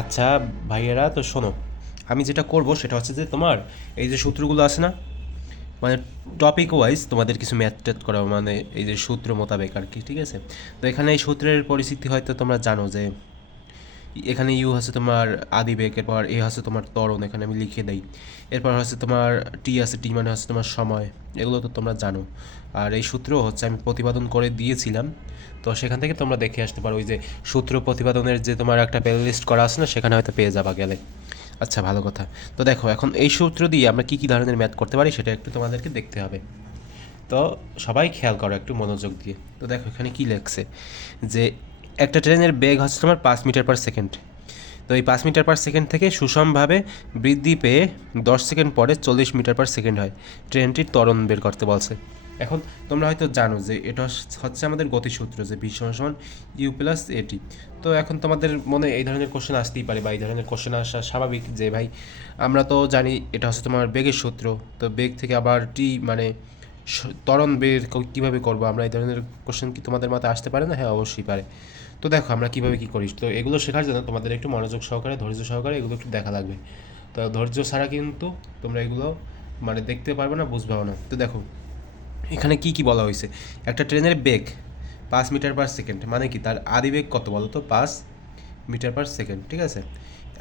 আচ্ছা ভাইয়েরা, তো শোনো, আমি যেটা করব সেটা হচ্ছে যে তোমার এই যে সূত্রগুলো আছে না মানে টপিক ওয়াইজ তোমাদের কিছু ম্যাথ ট্যাথ করা মানে এই যে সূত্র মোতাবেক আর কি, ঠিক আছে? তো এখানে এই সূত্রের পরিস্থিতি হয়তো তোমরা জানো যে এখানে ইউ হচ্ছে তোমার আদিবেগ এরপর এ হচ্ছে তোমার তরণ এখানে আমি লিখে দেই। এরপর হচ্ছে তোমার টি আছে, টি মানে হচ্ছে তোমার সময়, এগুলো তো তোমরা জানো। আর এই সূত্র হচ্ছে আমি প্রতিপাদন করে দিয়েছিলাম, তো সেখান থেকে তোমরা দেখে আসতে পারো, ওই যে সূত্র প্রতিপাদনের যে তোমার একটা প্লে লিস্ট করা আছে না, সেখানে হয়তো পেয়ে যাবা গেলে। আচ্ছা ভালো কথা। তো দেখো, এখন এই সূত্র দিয়ে আমরা কী কী ধরনের ম্যাথ করতে পারি, সেটা একটু তোমাদেরকে দেখতে হবে। তো সবাই খেয়াল করো, একটু মনোযোগ দিয়ে। তো দেখো, এখানে কী লেখছে যে একটা ট্রেনের বেগ হচ্ছে তোমার পাঁচ মিটার পার সেকেন্ড তো এই পাঁচ মিটার পার সেকেন্ড থেকে সুষমভাবে বৃদ্ধি পেয়ে দশ সেকেন্ড পরে চল্লিশ মিটার পার সেকেন্ড হয়। ট্রেনটির ত্বরণ বের করতে বলছে। এখন তোমরা হয়তো জানো যে এটা হচ্ছে আমাদের গতিসূত্র যে ভি সমান ইউ প্লাস এটি তো এখন তোমাদের মনে এই ধরনের কোশ্চেন আসতেই পারে বা এই ধরনের কোশ্চেন আসা স্বাভাবিক যে ভাই, আমরা তো জানি এটা হচ্ছে তোমার বেগের সূত্র। তো বেগ থেকে আবার টি মানে ত্বরণ বের কীভাবে করব? আমরা এই ধরনের কোশ্চেন কি তোমাদের মাথায় আসতে পারে না? হ্যাঁ অবশ্যই পারে। তো দেখো, আমরা কীভাবে কী করি? তো এগুলো শেখার জন্য তোমাদের একটু মনোযোগ সহকারে, ধৈর্য সহকারে এগুলো একটু দেখা লাগবে। তো ধৈর্য ছাড়া কিন্তু তোমরা এগুলো মানে দেখতে পারবে না, বুঝবেও না। তো দেখো, এখানে কি কি বলা হয়েছে? একটা ট্রেনের বেগ পাঁচ মিটার পার সেকেন্ড মানে কি? তার আদি বেগ কত বলো তো পাঁচ মিটার পার সেকেন্ড ঠিক আছে?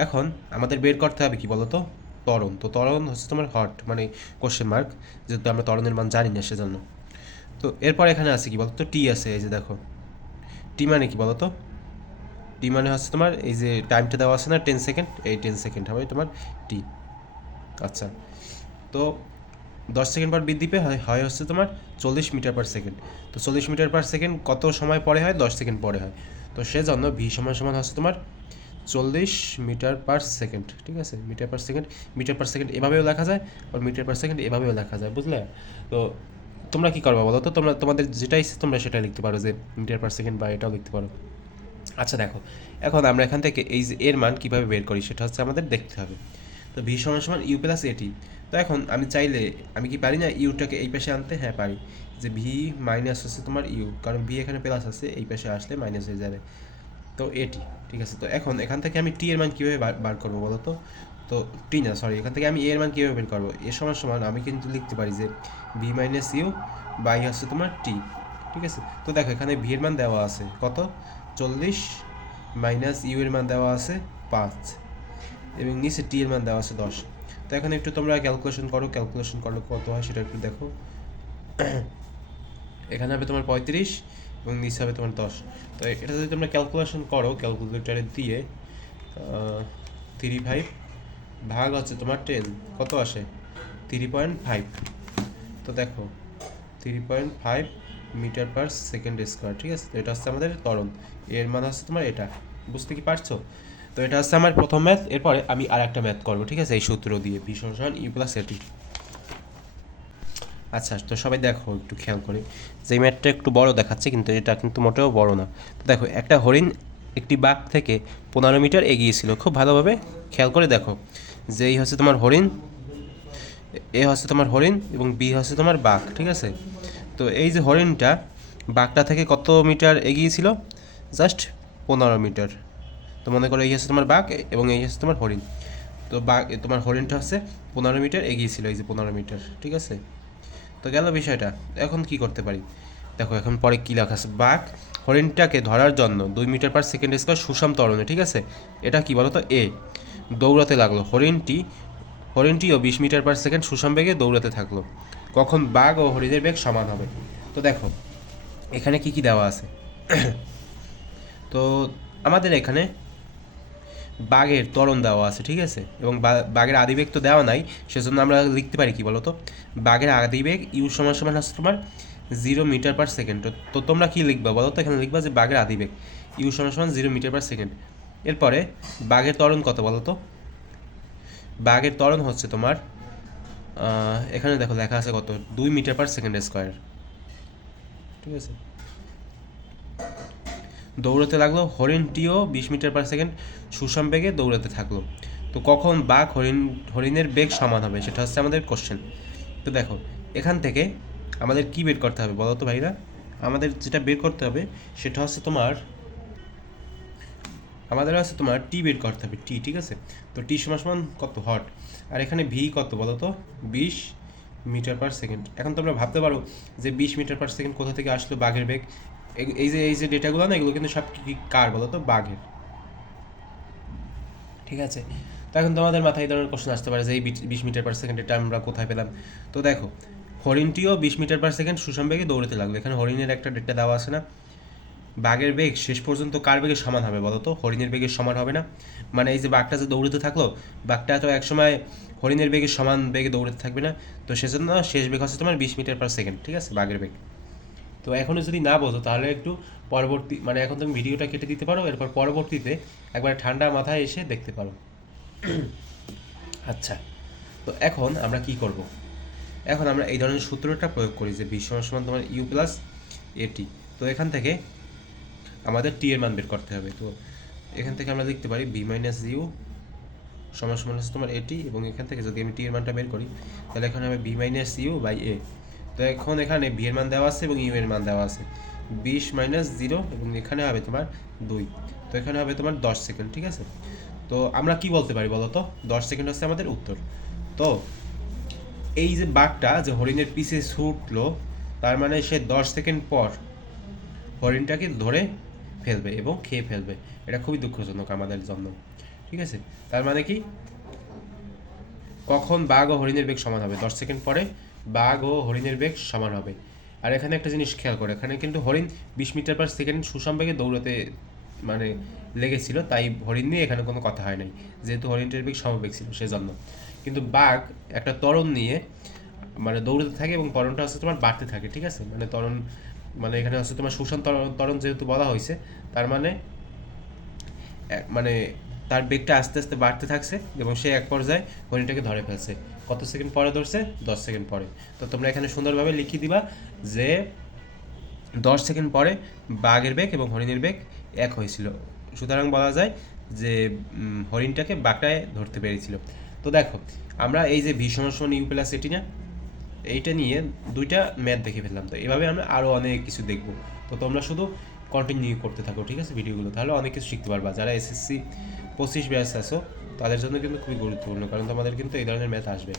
এখন আমাদের বের করতে হবে কি বলো তো ত্বরণ। তো ত্বরণ হচ্ছে তোমার হট মানে কোশ্চেন মার্ক যেহেতু আমরা ত্বরণের মান জানি না সেজন্য। তো এরপর এখানে আছে কি বলো তো টি আছে, এই যে দেখো। টি মানে কি বলো তো টি মানে হচ্ছে তোমার এই যে টাইমটা দেওয়া আছে না টেন সেকেন্ড এই টেন সেকেন্ড হবে তোমার টি আচ্ছা। তো দশ সেকেন্ড পর বৃদ্ধি পেয়ে হয় হয় হচ্ছে তোমার চল্লিশ মিটার পার সেকেন্ড তো চল্লিশ মিটার পার সেকেন্ড কত সময় পরে হয়? দশ সেকেন্ড পরে হয়। তো সেজন্য ভি সমান সমান হচ্ছে তোমার চল্লিশ মিটার পার সেকেন্ড, ঠিক আছে? Metre per second, metre per second এভাবেও লেখা যায় আর মিটার পার সেকেন্ড এভাবেও লেখা যায়, বুঝলে? তো তোমরা কী করবে বলো তো? তোমরা, তোমাদের যেটাই তোমরা সেটাই লিখতে পারো যে মিটার পার সেকেন্ড বা এটাও লিখতে পারো। আচ্ছা দেখো, এখন আমরা এখান থেকে এই যে এর মান কীভাবে বের করি সেটা হচ্ছে আমাদের দেখতে হবে। তো ভি সমান সমান ইউ প্লাস এটি। তো এখন আমি চাইলে, আমি কি পারি না ইউটাকে এই পাশে আনতে? হ্যাঁ পারি। যে ভি মাইনাস হচ্ছে তোমার ইউ, কারণ ভি এখানে প্লাস আছে, এই পাশে আসলে মাইনাস হয়ে যাবে। তো এটি, ঠিক আছে? তো এখন এখান থেকে আমি টি এর মান কীভাবে বার- করব বলো তো? তো টি না সরি এখান থেকে আমি এর মান কীভাবে বের করব? এ সমান সমান আমি কিন্তু লিখতে পারি যে ভি মাইনাস ইউ বাই হচ্ছে তোমার টি ঠিক আছে? তো দেখো, এখানে ভি এর মান দেওয়া আছে কত? চল্লিশ মাইনাস ইউ এর মান দেওয়া আছে পাঁচ এবং নিচে টি এর মান দেওয়া আছে দশ। তো এখন একটু তোমরা ক্যালকুলেশন করো ক্যালকুলেশন করলে কত হয় সেটা একটু দেখো। এখানে হবে তোমার পঁয়ত্রিশ এবং নিচে হবে তোমার দশ। তো এটা যদি তোমরা ক্যালকুলেশন করো ক্যালকুলেটারে দিয়ে থ্রি ফাইভ ভাগ হচ্ছে তোমার টেন কত আসে? থ্রি পয়েন্ট ফাইভ তো দেখো three point five metre per second square ঠিক আছে? তো এটা হচ্ছে আমাদের ত্বরণ। এর মান হচ্ছে তোমার এটা। বুঝতে কি পারছ? তো এটা হচ্ছে আমার প্রথম ম্যাথ এরপরে আমি আর একটা ম্যাথ করব, ঠিক আছে? এই সূত্র দিয়ে, ভীষণ ইউ প্লাস এটি আচ্ছা তো সবাই দেখো, একটু খেয়াল করে। যে ম্যাটটা একটু বড় দেখাচ্ছে, কিন্তু এটা কিন্তু মোটেও বড় না। তো দেখো, একটা হরিণ একটি বাঘ থেকে পনেরো মিটার এগিয়েছিল খুব ভালোভাবে খেয়াল করে দেখো। যে এই হচ্ছে তোমার হরিণ, এ হচ্ছে তোমার হরিণ, এবং বি হচ্ছে তোমার বাঘ, ঠিক আছে? তো এই যে হরিণটা, বাঘটা থেকে কত মিটার এগিয়েছিল জাস্ট পনেরো মিটার। তো মনে করো, এই হচ্ছে তোমার বাঘ, এবং এই হচ্ছে তোমার হরিণ। তো বাঘ, তোমার হরিণটা হচ্ছে পনেরো মিটার এগিয়েছিল এই যে পনেরো মিটার, ঠিক আছে? তো গেল বিষয়টা। এখন কি করতে পারি? দেখো, এখন পরে কী লেখা আছে? বাঘ হরিণটাকে ধরার জন্য দুই মিটার পার সেকেন্ড স্কোয়ার সুষম তরণে ঠিক আছে? এটা কি বলতো? এ। দৌড়াতে লাগল। হরিণটি হরিণটিও বিশ মিটার পার সেকেন্ড সুষম বেগে দৌড়াতে থাকল। কখন বাঘ ও হরিণের বেগ সমান হবে? তো দেখো, এখানে কি কি দেওয়া আছে? তো আমাদের এখানে বাঘের ত্বরণ দেওয়া আছে, ঠিক আছে? এবং বাঘের আদিবেগ তো দেওয়া নাই, সেজন্য আমরা লিখতে পারি কি বলতো? বাঘের আদিবেগ ইউ সমান সমান হচ্ছে তোমার জিরো মিটার পার সেকেন্ড তো তোমরা কি লিখবা বলো তো? এখানে লিখবা যে বাঘের আদিবেগ ইউ সমান সমান জিরো মিটার পার সেকেন্ড এরপরে বাঘের ত্বরণ কত বলো তো? বাঘের ত্বরণ হচ্ছে তোমার এখানে দেখো লেখা আছে কত? দুই মিটার পার সেকেন্ড স্কোয়ার ঠিক আছে? দৌড়াতে লাগল হরিণটিও বিশ মিটার পার সেকেন্ড সুষম বেগে দৌড়াতে থাকল। তো কখন বাঘ হরিণ, হরিণের বেগ সমান হবে সেটা হচ্ছে আমাদের কোশ্চেন তো দেখো, এখান থেকে আমাদের কি বের করতে হবে বলো তো ভাইরা? আমাদের যেটা বের করতে হবে সেটা হচ্ছে তোমার, আমাদের আছে তোমার টি বের করতে হবে টি ঠিক আছে? তো টি সমান সমান কত? হট। আর এখানে ভি কত বলো তো? বিশ মিটার পার সেকেন্ড এখন তোমরা ভাবতে পারো যে বিশ মিটার পার সেকেন্ড কোথা থেকে আসলো বাঘের বেগ? এই যে এই যে ডেটাগুলো না, এগুলো কিন্তু সব কি কার বলো তো? বাঘের। ঠিক আছে? তো এখন তোমাদের মাথায় ধরনের কোশ্চেন আসতে পারে যে এই বিশ মিটার পার সেকেন্ড এটা আমরা কোথায় পেলাম? তো দেখো, হরিণটিও বিশ মিটার পার সেকেন্ড সুষম বেগে দৌড়তে লাগল। এখানে হরিণের একটা ডেটা দেওয়া আছে না? বাঘের বেগ শেষ পর্যন্ত কার বেগের সমান হবে বলো তো? হরিণের বেগের সমান হবে না? মানে এই যে বাঘটা যে দৌড়তে থাকল, বাঘটা তো একসময় হরিণের বেগের সমান বেগে দৌড়তে থাকবে না? তো সেজন্য শেষ বেগ হচ্ছে তোমার বিশ মিটার পার সেকেন্ড ঠিক আছে? বাঘের বেগ। তো এখনও যদি না বোঝো তাহলে একটু পরবর্তী মানে এখন তুমি ভিডিওটা কেটে দিতে পারো এরপর পরবর্তীতে একবার ঠান্ডা মাথায় এসে দেখতে পারো। আচ্ছা তো এখন আমরা কি করব? এখন আমরা এই ধরনের সূত্রটা প্রয়োগ করি যে বি সমান সমান তোমার ইউ প্লাস এটি তো এখান থেকে আমাদের টি এর মান বের করতে হবে। তো এখান থেকে আমরা লিখতে পারি বি মাইনাস ইউ সমান সমান হচ্ছে তোমার এটি এবং এখান থেকে যদি আমি টি এর মানটা বের করি তাহলে এখানে হবে B minus U by A তো এখন এখানে বি এর মান দেওয়া আছে এবং ইউ এর মান দেওয়া আছে। বিশ মাইনাস জিরো এবং এখানে হবে তোমার দুই। তো এখানে হবে তোমার দশ সেকেন্ড ঠিক আছে? তো আমরা কি বলতে পারি বলো তো দশ সেকেন্ড হচ্ছে আমাদের উত্তর। তো এই যে বাঘটা যে হরিণের পিছে ছুটলো, তার মানে সে দশ সেকেন্ড পর হরিণটাকে ধরে ফেলবে এবং খেয়ে ফেলবে। এটা খুবই দুঃখজনক আমাদের জন্য, ঠিক আছে? তার মানে কি? কখন বাঘ ও হরিণের বেগ সমান হবে? দশ সেকেন্ড পরে বাঘ ও হরিণের বেগ সমান হবে। আর এখানে একটা জিনিস খেয়াল করে, এখানে কিন্তু হরিণ বিশ মিটার পার সেকেন্ড সুষম বেগে দৌড়াতে মানে লেগেছিল, তাই হরিণ নিয়ে এখানে কোনো কথা হয় নাই। যেহেতু হরিণটির বেগ সমবেগ ছিল, সেজন্য। কিন্তু বাঘ একটা তরণ নিয়ে মানে দৌড়াতে থাকে এবং তরণটা হচ্ছে তোমার বাড়তে থাকে, ঠিক আছে? মানে তরণ মানে এখানে হচ্ছে তোমার সুষম তরণ যেহেতু বলা হয়েছে, তার মানে মানে তার বেগটা আস্তে আস্তে বাড়তে থাকছে এবং সে এক পর্যায়ে হরিণটাকে ধরে ফেলছে। কত সেকেন্ড পরে ধরছে? দশ সেকেন্ড পরে। তো তোমরা এখানে সুন্দরভাবে লিখিয়ে দিবা যে দশ সেকেন্ড পরে বাঘের বেগ এবং হরিণের বেগ এক হয়েছিল। সুতরাং বলা যায় যে হরিণটাকে বাঘটায় ধরতে পেরেছিল। তো দেখো, আমরা এই যে ভীষণ সমান ইউ প্লাস এটি না, এইটা নিয়ে দুইটা ম্যাথ দেখে ফেললাম তো। এভাবে আমরা আরও অনেক কিছু দেখব। তো তোমরা শুধু কন্টিনিউ করতে থাকো, ঠিক আছে, ভিডিওগুলো। তাহলে অনেক কিছু শিখতে পারবা। যারা এসএসসি পঁচিশ ব্যাচ আসো তাদের জন্য কিন্তু খুবই গুরুত্বপূর্ণ, কারণ তোমাদের কিন্তু এই ধরনের ম্যাথ আসবে।